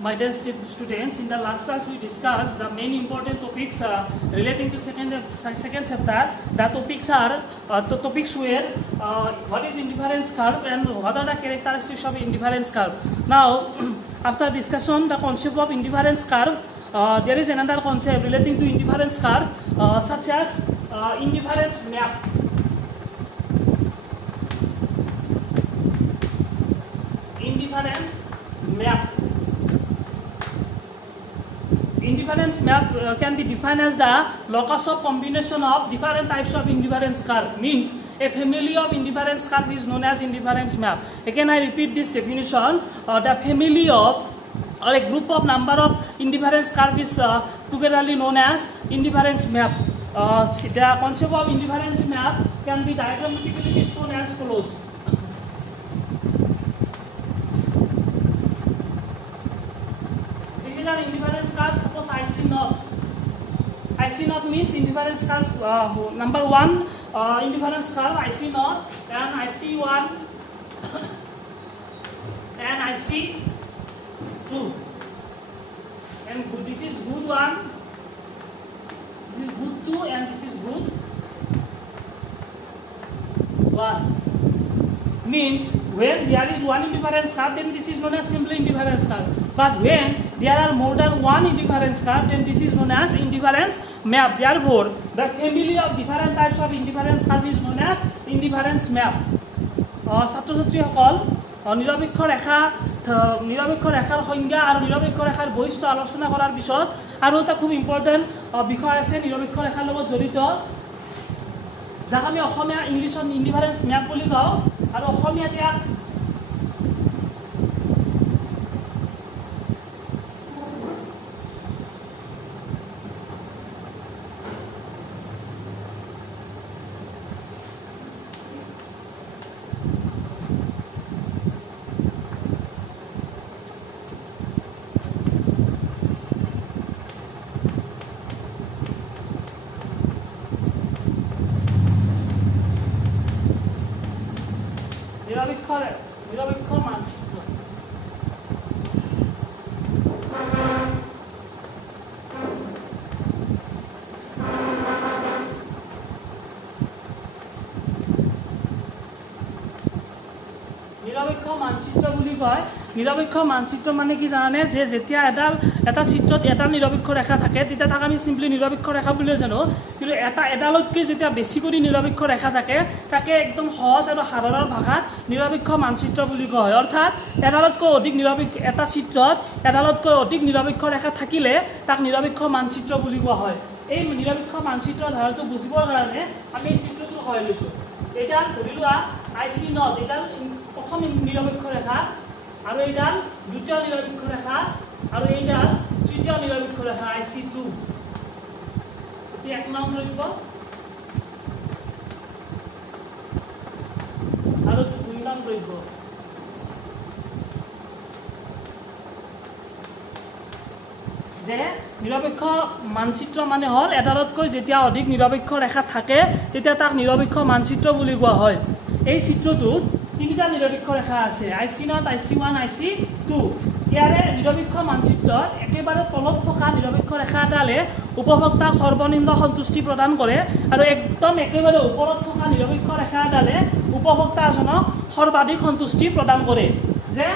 My dear students, in the last class we discussed the main important topics relating to second chapter. The topics are topics where what is indifference curve and what are the characteristics of indifference curve. Now, after discussion the concept of indifference curve, there is another concept relating to indifference curve, such as indifference map. Indifference map. Indifference map can be defined as the locus of combination of different types of indifference curve. Means a family of indifference curve is known as indifference map. Again, I repeat this definition: the family of or a group of number of indifference curve is togetherly known as indifference map. The concept of indifference map can be diagrammatically shown as follows. Indifference curve, suppose IC naught. IC naught means indifference curve number 1, indifference curve IC naught, and IC1 and IC2. And this is good 1, this is good 2, and this is good 1. Means when there is one indifference curve, then this is known as simply indifference curve. But when there are more than one indifference curve, then this is known as indifference map. Therefore, the family of different types of indifference curve is known as indifference map. ছাত্র-ছাত্রীসকল নিরপেক্ষ রেখার সংজ্ঞা আৰু নিৰপেক্ষ ৰেখাৰ বৈশিষ্ট্য আলোচনা কৰাৰ পিছত আৰু এটা খুব ইম্পৰ্টেন্ট বিষয় আছে নিৰপেক্ষ ৰেখাৰ লগত জড়িত, যাক আমি অসমীয়া ইংলিছত ইন্ডিফাৰেন্স ম্যাপ বুলি কওঁ আৰু অসমীয়াত ইয়াক নিৰপেক্ষ মানচিত্ৰ। নিৰপেক্ষ মানচিত্ৰ বুলি কয়। নিৰপেক্ষ মানচিত্ৰ মানে কি জানে, যে যেতিয়া এটা চিত্ৰত এটা নিৰপেক্ষ ৰেখা থাকে তেতিয়া তাক আমি সিম্পলি নিৰপেক্ষ ৰেখা বুলি জানো, কিন্তু এডালতকৈ যেতিয়া বেছি কৰি নিৰপেক্ষ ৰেখা থাকে তাকে একদম সহজ আৰু সাধাৰণ ভাষাত নিৰপেক্ষ মানচিত্ৰ বুলি কয়। অৰ্থাৎ এডালতকৈ অধিক নিৰপেক্ষ এটা চিত্ৰত এডালতকৈ অধিক নিৰপেক্ষ ৰেখা থাকিলে তাক নিৰপেক্ষ মানচিত্ৰ বুলি কোৱা হয়। এই নিৰপেক্ষ মানচিত্ৰৰ ধাৰণাটো বুজিবৰ কাৰণে আমি এই চিত্ৰটো সহায় লৈছোঁ। এটা ধৰি লোৱা IC নট, এডাল প্ৰথম নিৰপেক্ষ ৰেখা, আৰু এইডাল দ্বিতীয় নিৰপেক্ষ ৰেখা, আৰু এইডাল তৃতীয় নিৰপেক্ষ ৰেখা IC2। এতিয়া 1 নং দ্ৰব্য আৰু 2 নং দ্ৰব্য। যে নিৰপেক্ষ মানচিত্ৰ মানে হ'ল এডালতকৈ যেতিয়া অধিক নিৰপেক্ষ ৰেখা থাকে তেতিয়া তাক নিৰপেক্ষ মানচিত্ৰ বুলি কোৱা হয়। এই চিত্ৰটোত তিনিটা নিৰপেক্ষ ৰেখা আছে, IC নট, IC1, IC2। ইয়াৰে নিৰপেক্ষ মানচিত্ৰত একেবাৰে তলত থকা নিৰপেক্ষ ৰেখা এডালে উপভোক্তাক সৰ্বনিম্ন সন্তুষ্টি প্ৰদান কৰে, আৰু একদম একেবাৰে ওপৰত থকা নিৰপেক্ষ ৰেখা এডালে উপভোক্তা এজনক সৰ্বাধিক সন্তুষ্টি প্ৰদান কৰে। যে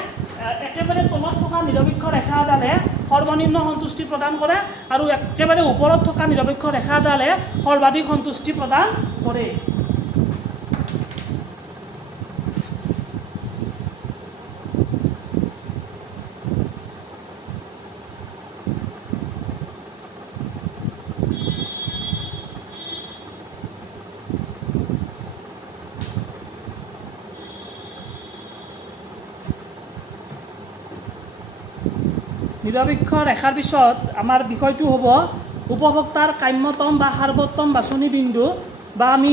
একেবাৰে তলত থকা নিৰপেক্ষ ৰেখা এডালে সৰ্বনিম্ন সন্তুষ্টি প্ৰদান কৰে, আৰু একেবাৰে ওপৰত থকা নিৰপেক্ষ ৰেখা এডালে সৰ্বাধিক সন্তুষ্টি প্ৰদান কৰে। নিৰপেক্ষ ৰেখাৰ পিছত আমাৰ বিষয়টো হ'ব উপভোক্তাৰ কাম্যতম বা সাৰ্বোত্তম বাছনি বিন্দু, বা আমি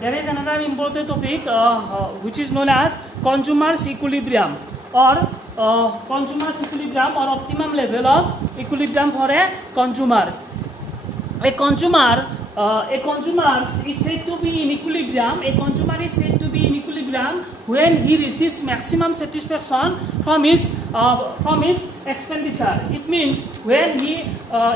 there is another important topic which is known as consumer's equilibrium or consumer's equilibrium or optimum level of equilibrium for a consumer. A consumer is said to be in equilibrium. A consumer is said to be in equilibrium when he receives maximum satisfaction from his expenditure. It means when he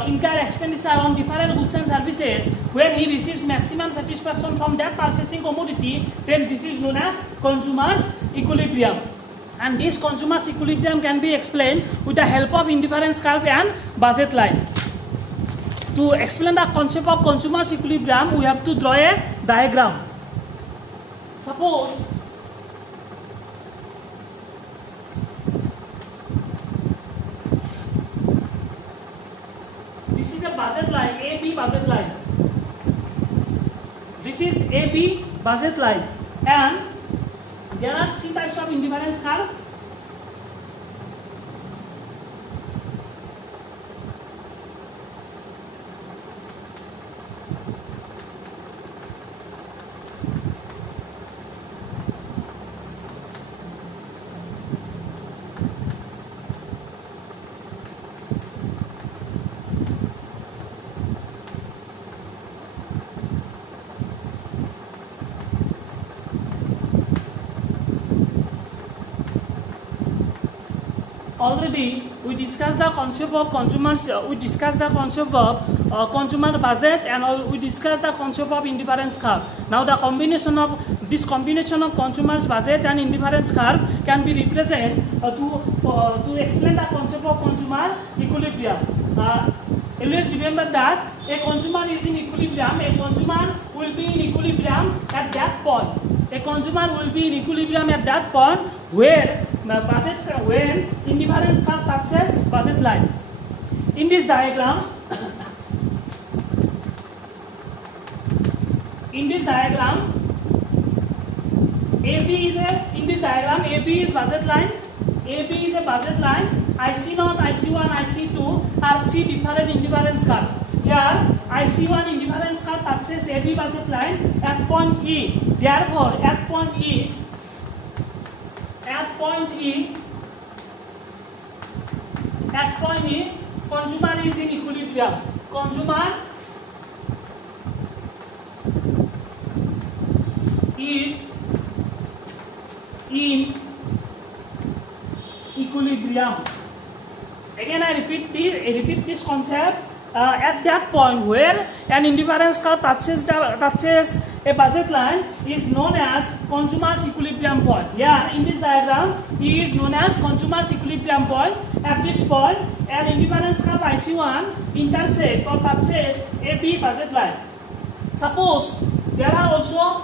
incur expenditure on different goods and services, when he receives maximum satisfaction from that purchasing commodity, then this is known as consumer's equilibrium. And this consumer's equilibrium can be explained with the help of indifference curve and budget line. To explain the concept of consumer's equilibrium, we have to draw a diagram. Suppose this is a budget line, AB budget line. This is AB budget line, and there are three types of indifference curve. Already we discussed the concept of consumers. We discussed the concept of consumer budget, and we discussed the concept of indifference curve. Now the combination of consumer's budget and indifference curve can be represented to explain the concept of consumer equilibrium. Always remember that a consumer is in equilibrium. A consumer will be in equilibrium at that point. A consumer will be in equilibrium at that point where when indifference curve touches budget line. In this diagram, AB is budget line. AB is a budget line. IC0, IC1, IC2 are three different indifference curve. Here, IC1 indifference curve touches AB budget line at point E. Therefore, at point E, consumer is in equilibrium. Consumer is in equilibrium. Again, I repeat this concept. At that point where an indifference curve touches a budget line is known as consumer's equilibrium point. Here in this diagram, E is known as consumer's equilibrium point. At this point, an indifference curve IC1 intersects or touches AB budget line. Suppose there are also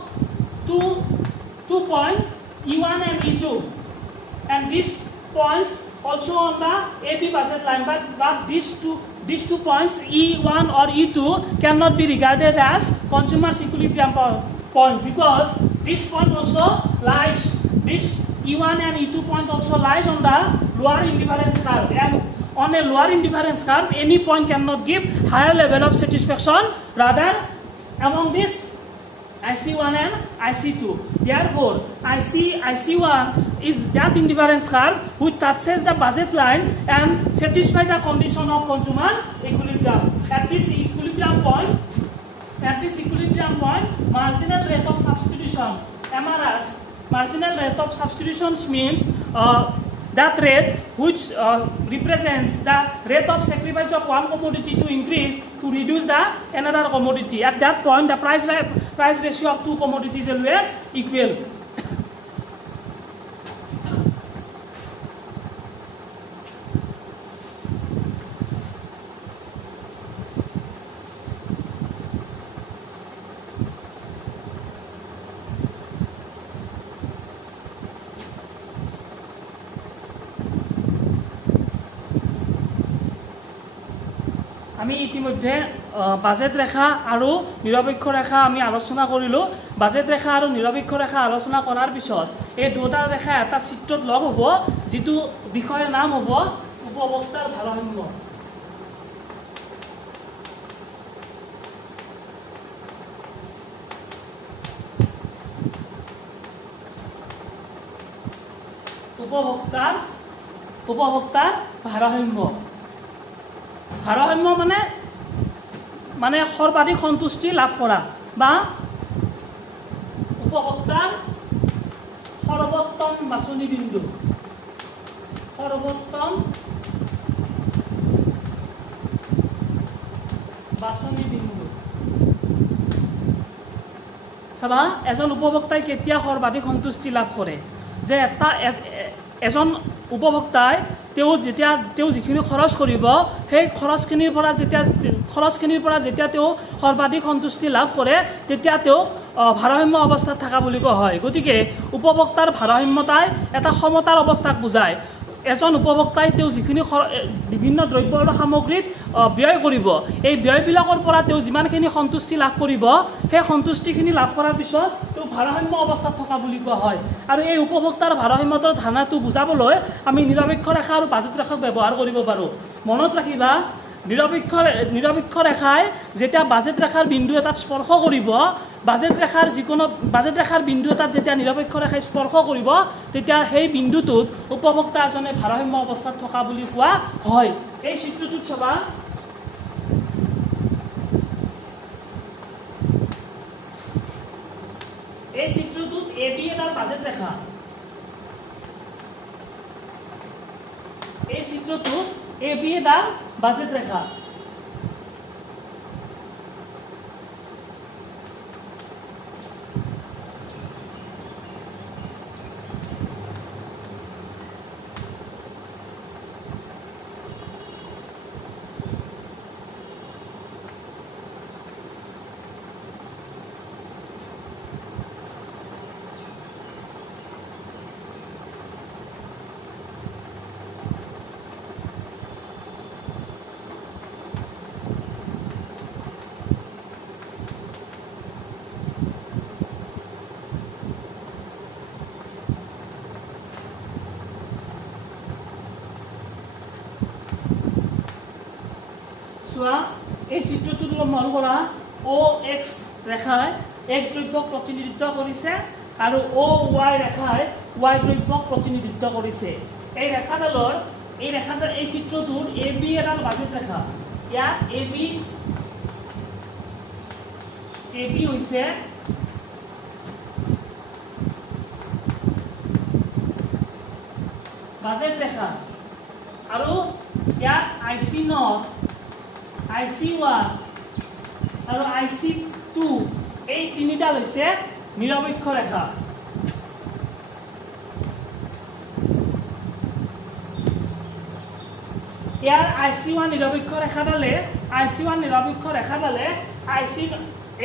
two points, E1 and E2, and these points also on the AB budget line, but these two points E1 or E2 cannot be regarded as consumer's equilibrium point, because this point also lies, this E1 and E2 point also lies on the lower indifference curve, and on a lower indifference curve any point cannot give higher level of satisfaction rather among this IC1 and IC2. Therefore, IC1 is that indifference curve which touches the budget line and satisfies the condition of consumer equilibrium. At this equilibrium point, marginal rate of substitution, MRS, marginal rate of substitutions means that rate which represents the rate of sacrifice of one commodity to increase to reduce the another commodity. At that point, the price ratio of two commodities is always equal. আমি ইতিমধ্যে budget ৰেখা আৰু নিৰপেক্ষ ৰেখা আমি আলোচনা কৰিলোঁ। Budget ৰেখা আৰু নিৰপেক্ষ ৰেখা আলোচনা কৰাৰ পিছত এই দুটা ৰেখা এটা চিত্ৰত লগ হ'ব, যিটো বিষয়ৰ নাম হ'ব উপভোক্তাৰ ভাৰসাম্য। উপভোক্তাৰ ভাৰসাম্য মানে সৰ্বাধিক সন্তুষ্টি লাভ কৰা বা উপভোক্তাৰ সৰ্বোত্তম বাছনি বিন্দু চাবা এজন উপভোক্তাই কেতিয়া সৰ্বাধিক সন্তুষ্টি লাভ কৰে যে এজন উপভোক্তাই তেওঁ যিখিনি খৰচ কৰিব সেই খৰচখিনিৰ পৰা যেতিয়া তেওঁ সৰ্বাধিক সন্তুষ্টি লাভ কৰে তেতিয়া তেওঁ ভাৰসাম্য অৱস্থাত থকা বুলি কোৱা হয়। গতিকে উপভোক্তাৰ ভাৰসাম্যতাই এটা সমতাৰ অৱস্থাক বুজায়। এজন উপভোক্তাই তেওঁ যিখিনি বিভিন্ন দ্ৰব্য আৰু সামগ্ৰীত ব্যয় কৰিব এই ব্যয়বিলাকৰ পৰা তেওঁ যিমানখিনি সন্তুষ্টি লাভ কৰিব সেই সন্তুষ্টিখিনি লাভ কৰাৰ পিছত তেওঁ ভাৰসাম্য অৱস্থাত থকা বুলি কোৱা হয়। আৰু এই উপভোক্তাৰ ভাৰসাম্যতাৰ ধাৰণাটো বুজাবলৈ আমি নিৰপেক্ষ ৰেখা আৰু বাজেট ৰেখাক ব্যৱহাৰ কৰিব পাৰোঁ। মনত ৰাখিবা নিৰপেক্ষ ৰেখাই যেতিয়া বাজেট ৰেখাৰ বিন্দু এটাত স্পৰ্শ কৰিব বাজেট ৰেখাৰ বিন্দু এটাত যেতিয়া নিৰপেক্ষ ৰেখাই স্পৰ্শ কৰিব তেতিয়া সেই বিন্দুটোত উপভোক্তা এজনে ভাৰসাম্য অৱস্থাত থকা বুলি কোৱা হয়। এই চিত্ৰটোত চাবা এই চিত্ৰটোত AB এডাল বাজেট ৰেখা এই চিত্ৰটোত AB এডাল বাজেট ৰেখা এই চিত্ৰটোত মন কৰা OX ৰেখাই X দ্ৰব্যক প্ৰতিনিধিত্ব কৰিছে আৰু OY ৰেখাই Y দ্ৰব্যক প্ৰতিনিধিত্ব কৰিছে। এই চিত্ৰটোৰ AB এডাল বাজেট ৰেখা ইয়াত AB হৈছে বাজেট ৰেখা আৰু ইয়াত IC0 IC1 আৰু IC2 এই তিনিডাল হৈছে নিৰপেক্ষ ৰেখা। ইয়াৰ IC1 নিৰপেক্ষ ৰেখাডালে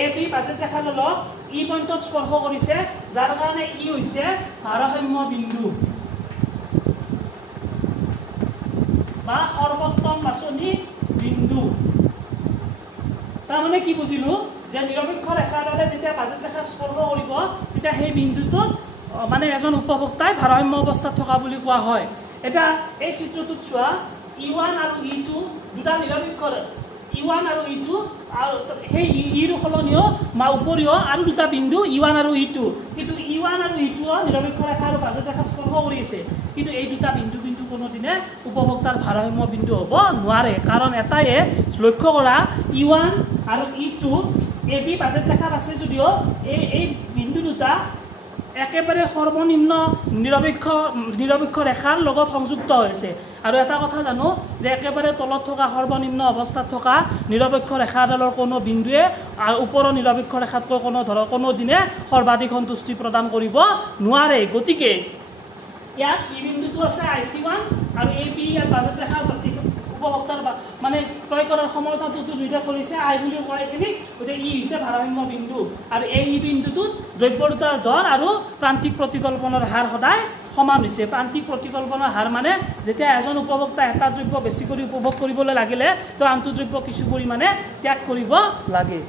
AB বাজেট ৰেখাডালক E পইণ্টত স্পৰ্শ কৰিছে যাৰ কাৰণে ই হৈছে ভাৰসাম্য বিন্দু বা সৰ্বোত্তম বাছনি বিন্দু। তাৰমানে কি বুজিলো যে নিৰপেক্ষ ৰেখাডালে যেতিয়া বাজেট ৰেখাক স্পৰ্শ কৰিব তেতিয়া সেই বিন্দুটোত মানে এজন উপভোক্তাই ভাৰসাম্য অৱস্থাত থকা বুলি কোৱা হয়। এটা এই চিত্ৰটোত চোৱা E1 আৰু E2 দুটা নিৰপেক্ষ E1 আৰু E2 আৰু সেই ইৰ সলনিও উপৰিও আৰু দুটা বিন্দু E1 আৰু E2 কিন্তু E1 আৰু E2 নিৰপেক্ষ ৰেখা আৰু বাজেট ৰেখাক স্পৰ্শ কৰি আছে কিন্তু এই দুটা বিন্দু কোনোদিনে উপভোক্তাৰ ভাৰসাম্য বিন্দু হ'ব নোৱাৰে কাৰণ এটায়ে লক্ষ্য কৰা E1 আৰু E2 AB বাজেট ৰেখাত আছে যদিও এই বিন্দু দুটা একেবাৰে সৰ্বনিম্ন নিৰপেক্ষ ৰেখাৰ লগত সংযুক্ত হৈছে আৰু এটা কথা জানো যে একেবাৰে তলত থকা সৰ্বনিম্ন অৱস্থাত থকা নিৰপেক্ষ ৰেখাডালৰ কোনো বিন্দুৱে ওপৰৰ নিৰপেক্ষ ৰেখাতকৈ কোনো দিনে সৰ্বাধিক সন্তুষ্টি প্ৰদান কৰিব নোৱাৰে। গতিকে ইয়াত ই বিন্দুটো আছে IC1 আৰু AB ইয়াত বাজেট ৰেখাৰ উপভোক্তাৰ মানে ক্ৰয় কৰাৰ সমৰ্থনটো নিৰ্দেশ কৰিছে I বুলি কোৱাখিনি গতিকে ই হৈছে ভাৰসাম্য বিন্দু আৰু এই বিন্দুটোত দ্ৰব্য দুটাৰ দৰ আৰু প্ৰান্তিক প্ৰতিকল্পনৰ হাৰ সদায় সমান হৈছে। প্ৰান্তিক প্ৰতিকল্পনৰ হাৰ মানে যেতিয়া এজন উপভোক্তাই এটা দ্ৰব্য বেছি কৰি উপভোগ কৰিবলৈ লাগিলে তো আনটো দ্ৰব্য কিছু পৰিমাণে ত্যাগ কৰিব লাগে।